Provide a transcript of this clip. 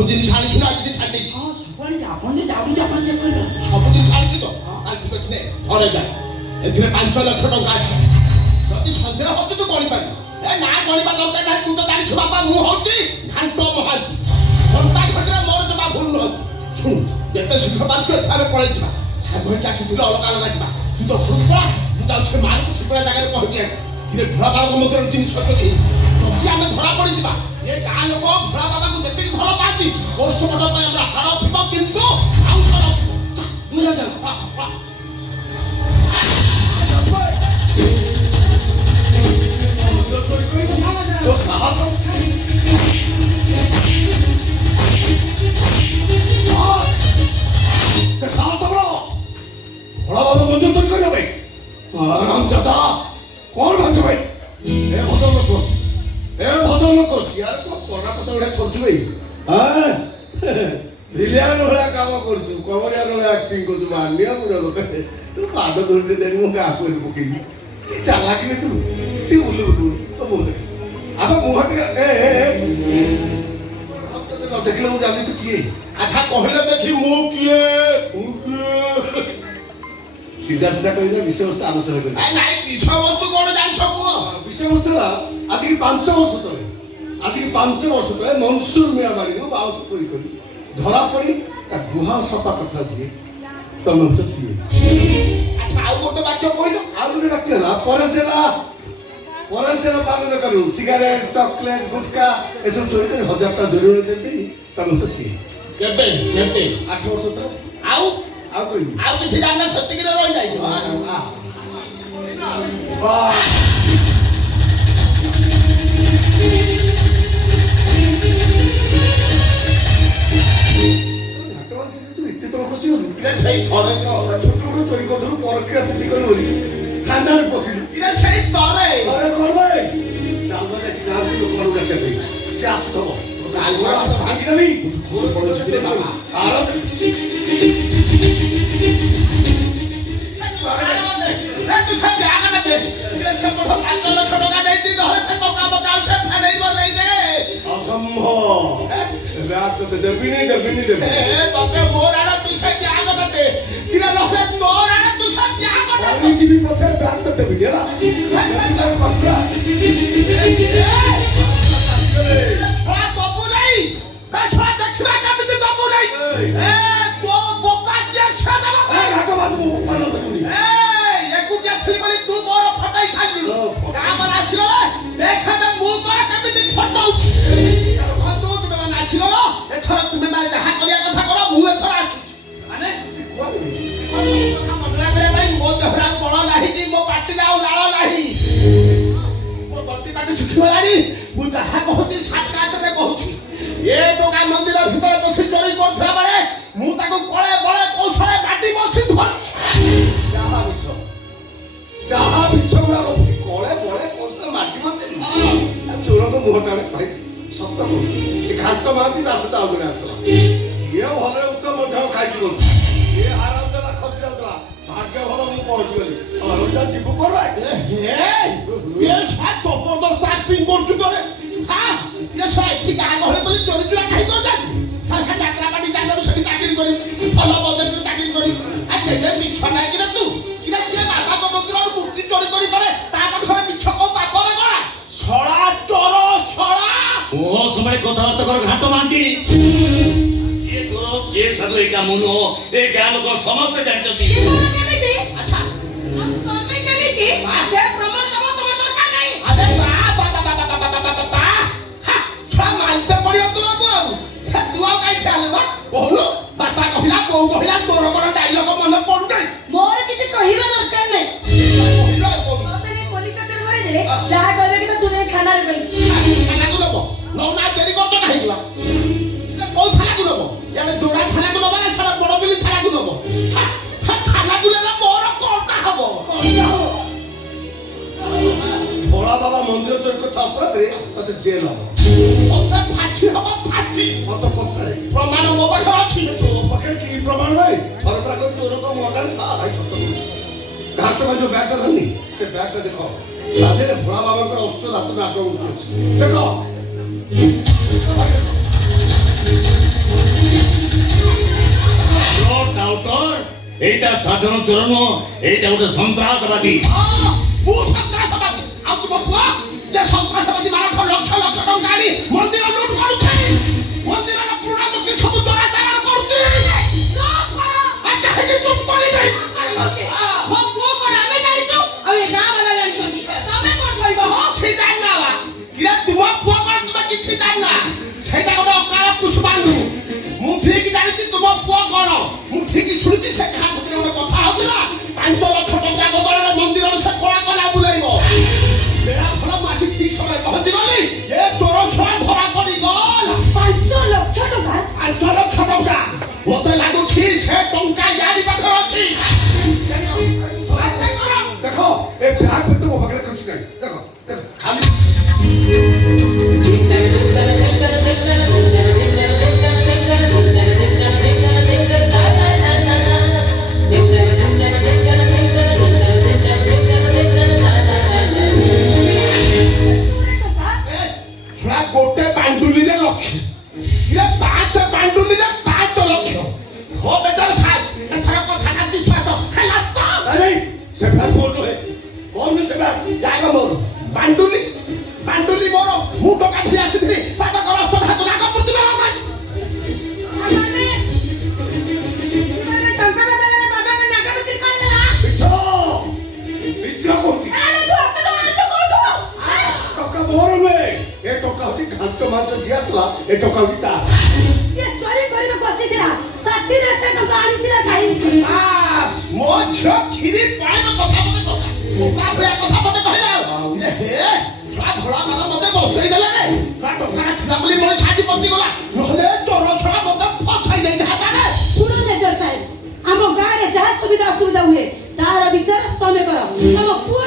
ସବୁ ଜିନିଷ ଆଣିଛୁ ନା କିଛି ଛାଡ଼ି ଦେଇଛୁ? ହଁ ସବୁ ଆଣିଛି ଆପଣ ଯେ ଯାଉଛନ୍ତି ଆପଣ ଚେକ୍ କରିବେ ସବୁ ଜିନିଷ ଆଣିଛୁ ତ? ଆଣିଛୁ କିଛି ନାହିଁ ଘରେ ଯା ଏଥିରେ 5 ଲକ୍ଷ ଟଙ୍କା ଅଛି ଯଦି ସନ୍ଦେହ ହଉଛି ତୁ ଗଣିପାରିବୁ ଏ ନା ଗଣିବା ଦରକାର ନାହିଁ ତୁ ତ ଜାଣିଛୁ ବାପା ମୁଁ ହଉଛି ଘାଣ୍ଟ ମହାନ୍ତି ଘଣ୍ଟା ଘଣ୍ଟାରେ ମୋର ଜମା ଭୁଲ ନୁହନ୍ତି ଶୁଣୁ ଯେତେ ଶୀଘ୍ର ପାରୁଛୁ ଏଠି ଆମେ ପଳେଇଯିବା ସାଙ୍ଗ ହେଇକି ଆସିଥିଲେ ଅଲଗା ଅଲଗା ଯିବା ତୁ ତ ଭୁଲ ପଳା ମୁଁ ଯାଉଛି ମାରୁକୁ ଠିକଣା ଜାଗାରେ ପହଞ୍ଚିବାକୁ କିରେ ଭୋଳା ବାବାଙ୍କ ମନ୍ଦିର ଜିନିଷ ଯଦି ଆମେ ଧରା ପଡ଼ିଯିବା ଏ ଗାଁ ଲୋକ ଭୋଳା ବାବାଙ୍କୁ ଯେତିକି ଭଲ ପାଆନ୍ତି ପୋଷ୍ଟମର୍ଟମ ପାଇଁ ଆମର ହାଡ଼ ଥିବ କିନ୍ତୁ ମାଉଁସ ନଥିବ तो साहब भोला बाबा मंदिर चोरी कर भाई रामचंदा कौन भाग भाई ए भद्रलोक सियार तो कोना पता उड़ा करछु भाई हां विलियन वाला काम करछु कमरिया वाला एक्टिंग करछु मानिया पुरा तू पाद धरले देन मु का को पकेई की चालाकी में तू बोलू तो बोल अब मुहट ए हम तो देखले मु जानी तू किए अच्छा कहले देखी मु किए सीधा सीधा कहले विषय वस्तु आलोचना कर नहीं विषय वस्तु कोन जानि सबु विषय वस्तु आज की 5 वर्ष तले आज की 5 वर्ष तले मनसूर मिया बाड़ी नो बाउस चोरी करी धरा पड़ी ता गुहा सता कथा जी तम तो सी अच्छा आउ गोटे वाक्य कहलो आउ गोटे वाक्य ना परसेरा पान दकान सिगारेट चॉकलेट गुटका एसो चोरी कर 1000 टा जरूर देती तम तो सी केबे 8 वर्ष तले आउ कोई आउ किछि जानना सत्य की रहि जाई वाह ସେଇ ଥରେ ତ ଛୋଟ ଚୋରି କରିଦେଲୁ ପରକ୍ରିୟା ପୁତି କଲୁ ବୋଲି ଥାନାରେ ପଶିଲୁ ଇରେ ସେଇ ଥରେ ଘରେ କରବେ ଡାଲମାରେ ଗାଁକୁ ଲୋକମାନଙ୍କୁ ଡାକିବା ପାଇଁ ସେ ଆସୁଥବ ଡାଲମା ଭାଙ୍ଗିଦେବି ବାବା ଆର ତୁ ସେ ବ୍ୟାଗ ନେବେ ଇରେ ସେ ମୋ 5 ଲକ୍ଷ ଟଙ୍କା ଦେଇଛି ନହେଲେ ସେ ଟଙ୍କା ବଦଳ ସେ ଫେରେଇବ ନେଇ ରେ ଅସମ୍ଭବ ବ୍ୟାଗ ତ ଦେବିନି ଏ ତତେ ମୋର ଆଡ ତୁ ସେ ବ୍ୟାଗ ନେବେ ଇରେ ନହେଲେ ତୋର ଆଡ ତୁ ସେ ବ୍ୟାଗ ନେବେ আমি জিবি পছে ব্যাগ তো দেবিনি ହେଲା ଛୁଆ ଦବୁ ନାହିଁ ଏ ଛୁଆ ଦେଖିବା କେମିତି ଦବୁ ନାହିଁ ଏ ତୋ ବୋପା ଯେ ଛୁଆ ଦବ ଘାଟ ବାଦ ମୁଁ ପାନ ଦେବୁନି ଏକୁଟିଆ ଥିଲି ବୋଲି ତୁ ମୋର ଫଟାଇ ସାରିଲୁ କାମରେ ଆସିଲ ଦେଖାବେ ମୁଁ ତୋର କେମିତି ଫଟାଉଛି ତୁ ତୁମେ ମାନେ ଆସିଲ ଏଥର ତୁମେ ମାନେ ଯାହା କରିବା କଥା କର ମୁଁ ଏଥର ଆସୁଛି ମାନେ ମୋ ଦେହରେ ଆଉ ବଳ ନାହିଁ କି ମୋ ପାଟିରେ ଆଉ ଲାଳ ନାହିଁ ମୋ ତଣ୍ଟି ପାଟି ଶୁଖିଗଲାଣି ମୁଁ ଯାହା କହୁଛି ସାକ୍ଷାତରେ କହୁଛି ଏ ଟଙ୍କା ମନ୍ଦିର ଭିତରେ ବସି ଚୋରି କରୁଥିବା ବେଳେ ମୁଁ ତାକୁ କଳେ ବଳେ କୌଶଳେ କାଟି ବସି ଧରିଛି ଯାହା ମିଛ ଗୁଡ଼ା ରହୁଛି କଳେ ବଳେ କୌଶଳ ମାଟି ମାତେ ଚୋରଙ୍କ ମୁହଁ ଟାଣେ ଭାଇ ସତ କହୁଛି ଏ ଘାଟ ମାନ୍ତି ତା ସହିତ ଆଉ ଜଣେ ଆସିଥିଲା ସିଏ ଭଲରେ ଉତ୍ତମ ମଧ୍ୟ ଖାଇଛି ଗଲୁ ସିଏ ଆରାମ ଦେଲା ଖସି ଯାଉଥିଲା ଭାଗ୍ୟ ଭଲ ମୁଁ ପହଞ୍ଚିଗଲି ଅରଟା ଯିବୁ କଣ ଭାଇ ଜବରଦସ୍ତ ଆକ୍ଟିଂ କରୁଛୁ ତୋରେ ହଁ ଇଏ ଏଠି ଗାଁ ଗହଳି ବୋଲି ଚୋରି ଚୁରା ଖାଇ ଦଉଛନ୍ତି ଖାଲି ଯାତ୍ରା ପାଟି ଜାଗାରୁ ସେଠି ଚାକିରି କରିବୁ ଭଲ ବଜାରରେ ଚାକିରି କରିବୁ ଆଉ କେବେ ମିଛ ନାହିଁ କିରେ ତୁ କିରେ ଯିଏ ବାବାଙ୍କ ମନ୍ଦିରରୁ ମୂର୍ତ୍ତି ଚୋରି କରି ପାରେ ତା ପାଖରେ ମିଛ କୋଉ ପାପରେ ଗଣା ଶଳା ଚୋର ଶଳା ଓ ସମୟ କଥାବାର୍ତ୍ତା କର ଘାଟ ମାନ୍ତି ଏ ତୋର ଏ ସାଧୁ ଏ କାମ ନୁହଁ ଏ ଗାଁ ଲୋକ ସମସ୍ତେ ଜାଣିଛନ୍ତି ଆଚ୍ଛା ତମେ କେମିତି ସେ ପ୍ରମାଣ ଦେବ ତମେ ଦରକାର ନାହିଁ ଆରେ ବା ଛୁଆ ମାଇତେ ପଡ଼ିବ ତୁ ବାବୁ ଆଉ ତୁ ଆଉ କାହିଁ ଚାଲେ ବା କହୁନୁ ବାପା କହିଲା ବୋଉ କହିଲା ତୋର କ'ଣ ଡାଇଲଗ ମନେ ପଡୁନାହିଁ ମୋର କିଛି କହିବା ଦରକାର ନାହିଁ ତମେ ପୋଲିସ ହାତରେ ଧରେଇଦେଲେ ଯାହା କହିବେ କି ତୁମେ ଥାନାରେ କହିବି ଥାନାକୁ ନବ ନଉନା ଡେରି କରୁଛ କାହିଁକି ବା କୋଉ ଥାନାକୁ ନବ ଇଆଡ଼େ ଯୋଡ଼ା ଥାନାକୁ ନବ ନା ସାରା ବଡ଼ ବିଲି ଥାନାକୁ ନବ ଥାନାକୁ ନେଲେ ମୋର କଣଟା ହବ ଭୋଳା ବାବା ମନ୍ଦିର ଚୋରି କଥା ଅପରାଧରେ ତତେ ଜେଲ ହବ ମତେ ଫାଶୀ ହବ ଫାଶୀ ମତ କଥାରେ ପ୍ରମାଣ ମୋ ପାଖରେ ଅଛି ତୋ ପାଖରେ କି ପ୍ରମାଣ ଭାଇ ଥରେ ପ୍ରାକ ଚୋରଙ୍କ ମୁହଁଟାରେ ଭାଇ ସତ ଘାଟ ମା ଯୋଉ ବ୍ୟାଗଟା ଧରନି ସେ ବ୍ୟାଗଟା ଦେଖ ତା ଦେହରେ ଭୋଳା ବାବାଙ୍କର ଅଷ୍ଟ ଧାତୁ ନାଟକ ଅଛି ଦେଖ ଏଇଟା ସାଧାରଣ ଚୋର ନୁହଁ, ଏଇଟା ଗୋଟେ ସନ୍ତ୍ରାସବାଦୀ। ମୁଁ ସନ୍ତ୍ରାସବାଦୀ ଆଉ ତୁମ ପୁଅ ଯେ ସନ୍ତ୍ରାସବାଦୀ ମାନଙ୍କ ଲକ୍ଷ ଲକ୍ଷ ଟଙ୍କା ଆଣି ମନ୍ଦିର ଲୁଟ କରୁଛି, ମନ୍ଦିରର ପୁରୁଣା ମୂର୍ତ୍ତି ସବୁ ଚୋରା ଚାଲାଣ କରୁଛି। କାହିଁକି ଚୁପ କରିବେ? ମୋ ପୁଅ କଣ ଆମେ ଜାଣିଛୁ ଆଉ ଏ ଗାଁ ବାଲା ଜାଣିଛନ୍ତି, ତମେ କଣ କହିବ? କିଛି ଜାଣିନା ବା ଇଏ ତୁମ ପୁଅ କଣ ତୁମେ କିଛି ଜାଣିନା, ସେଇଟା ଗୋଟେ ଅକାଳ କୁଷ୍ମାଣ୍ଡୁ। ମୁଁ ଠିକ ଜାଣିଛି ତୁମ ପୁଅ କଣ, ମୁଁ ଠିକ ଶୁଣିଛି ସେ କାହା ସାଥିରେ ଗୋଟେ କଥା ହଉଥିଲା 5 ଲକ୍ଷ ଟଙ୍କା ବଦଳରେ ମନ୍ଦିରରେ ସେ କଳା କଲା ବୁଲେଇବ। ବେଳା ଭଲ ମୁଁ ଆସି ଠିକ ସମୟ ପହଞ୍ଚିଗଲି, ଏ ଚୋର ଛୁଆ ଧରା ପଡ଼ିଗଲା। 5 ଲକ୍ଷ ଟଙ୍କା? 5 ଲକ୍ଷ ଟଙ୍କା ମତେ ଲାଗୁଛି ସେ ଟଙ୍କା ୟାରି ପାଖରେ ଅଛି। ଦେଖ ଏ ବ୍ୟାଗ ବି ମୋ ପାଖରେ କିଛି ନାହିଁ। ଦେଖ ଦେଖ ଖାଲି ଛୁଆ ଗୋଟେ ବାଣ୍ଡୁଲିରେ ଲକ୍ଷ, ଇଏ 5 ବାଣ୍ଡୁଲିରେ 5 ଲକ୍ଷ। ହୋ ବେଦର ସାହେବ ଏଥର କଥାଟା ବିଶ୍ୱାସ ହେଲା ତ? नहीं से बैग बोल रहे कौन से बैग ଜାଗ ମୋର ବାଣ୍ଡୁଲି ବାଣ୍ଡୁଲି ମୋର ମୁଁ ଟଙ୍କା ଠି ଆସିଥିଲି ପାଦ କରସ୍ତ ଧାତୁ ରାଗ ପୂର୍ତ୍ତି ବାବା ପାଇଁ। ଟଙ୍କା ବଦଳରେ ବାବାଙ୍କ ନାଗ ବିକ୍ରି କରିଦେଲା। पिछो पिछो कोची ଆରେ ତୁ ଅତ ଆଣିଲୁ କୋଉଠୁ? टोका मोर में ए टोका होची घाट मांस दियासला ए टोका होची ता ସେ ଚୋରି କରିବାକୁ ଆସିଥିଲା, ସାଥିରେ ଏତେ ଟଙ୍କା ଆଣିଥିଲା କାହିଁକି? ବାସ୍ ମୋ ଝିଅ କ୍ଷୀରି ପାଣିର କଥା ମତେ କଥା ଟଙ୍କା ଭଳିଆ କଥା ମତେ କହିଲା। ହେ ଛୁଆ ଭୋଳା ମାର ମତେ ବଞ୍ଚେଇ ଦେଲେ ରେ, ଛୁଆ ଟଙ୍କାଟା ଥିଲା ବୋଲି ମଣିଷ ଆଜି ବଞ୍ଚିଗଲା, ନହେଲେ ଚୋର ଛୁଆ ମତେ ଫସାଇ ଦେଇଥାନ୍ତା ରେ। ଶୁଣ ମେଜର ସାହେବ, ଆମ ଗାଁରେ ଯାହା ସୁବିଧା ଅସୁବିଧା ହୁଏ ତାର ବିଚାର ତମେ କର। ତମ ପୁଅ